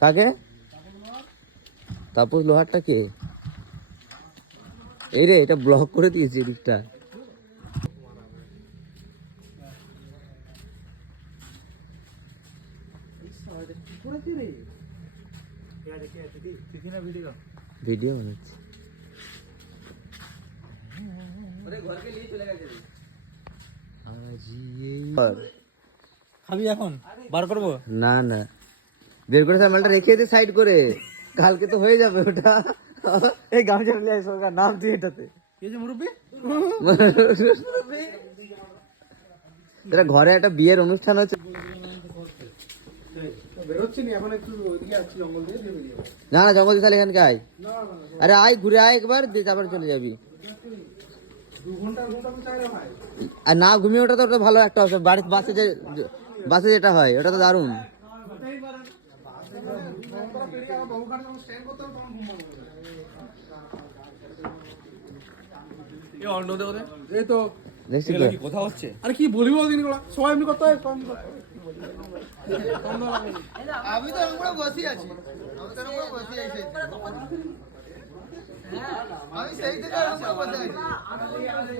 কাকে? তাপস লোহারটা কে? এই রে, এটা ব্লক করে দিয়েছে এদিকটা। ভিডিও বানাচ্ছি। খাবি এখন? বার করবো? না না, বের করে মালটা রেখে দে সাইড করে, কালকে তো হয়ে যাবে ওটা। এই গামছা নিয়ে আসো, নাম দিয়ে এটাতে। ঘরে একটা বিয়ের অনুষ্ঠান হচ্ছে। না না, জঙ্গল দিয়ে এখানকে আয়। আরে আয়, ঘুরে আয় একবার, দিয়ে তারপর চলে যাবি। আর না ঘুমিয়ে ওটা তো ওটা ভালো একটা অপশন। বাড়িতে বাসে যেটা হয় ওটা তো দারুণ। কথা হচ্ছে। আরে কি বলিব সবাই এমনি করতে হয়। আমি তো বসে আছি, আমি সেই থেকে বসে আছি।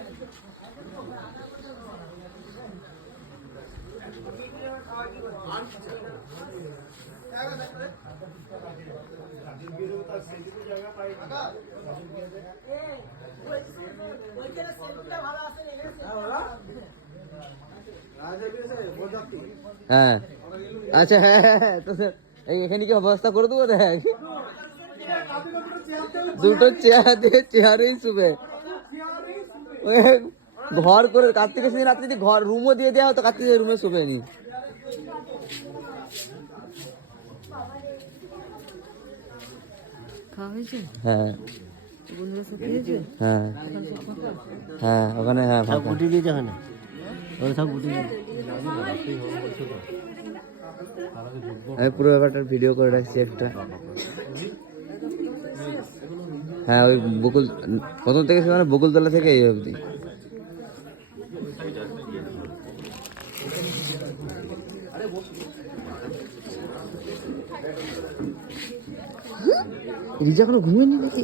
হ্যাঁ আচ্ছা, হ্যাঁ হ্যাঁ, তো এখানে কি অবস্থা করে দেবো। দেখ, দুটো চেয়ার দিয়ে চেয়ারেই শুবে। ঘর করে কার্তিকের সেদিন রাত্রে যদি ঘর রুমও দিয়ে দেওয়া হতো, কার্তিকের রুমে শুবে নি। হ্যাঁ হ্যাঁ হ্যাঁ, ওখানে হ্যাঁ গুটি দিয়েছে, ওখানে সব গুটি দিয়েছে। আমি পুরো ব্যাপারটার ভিডিও করে রাখছি একটা। হ্যাঁ, ওই বকুল প্রথম থেকে সেখানে বকুলতলা থেকে এই অবধি। রিজা এখনো ঘুমেনি নাকি?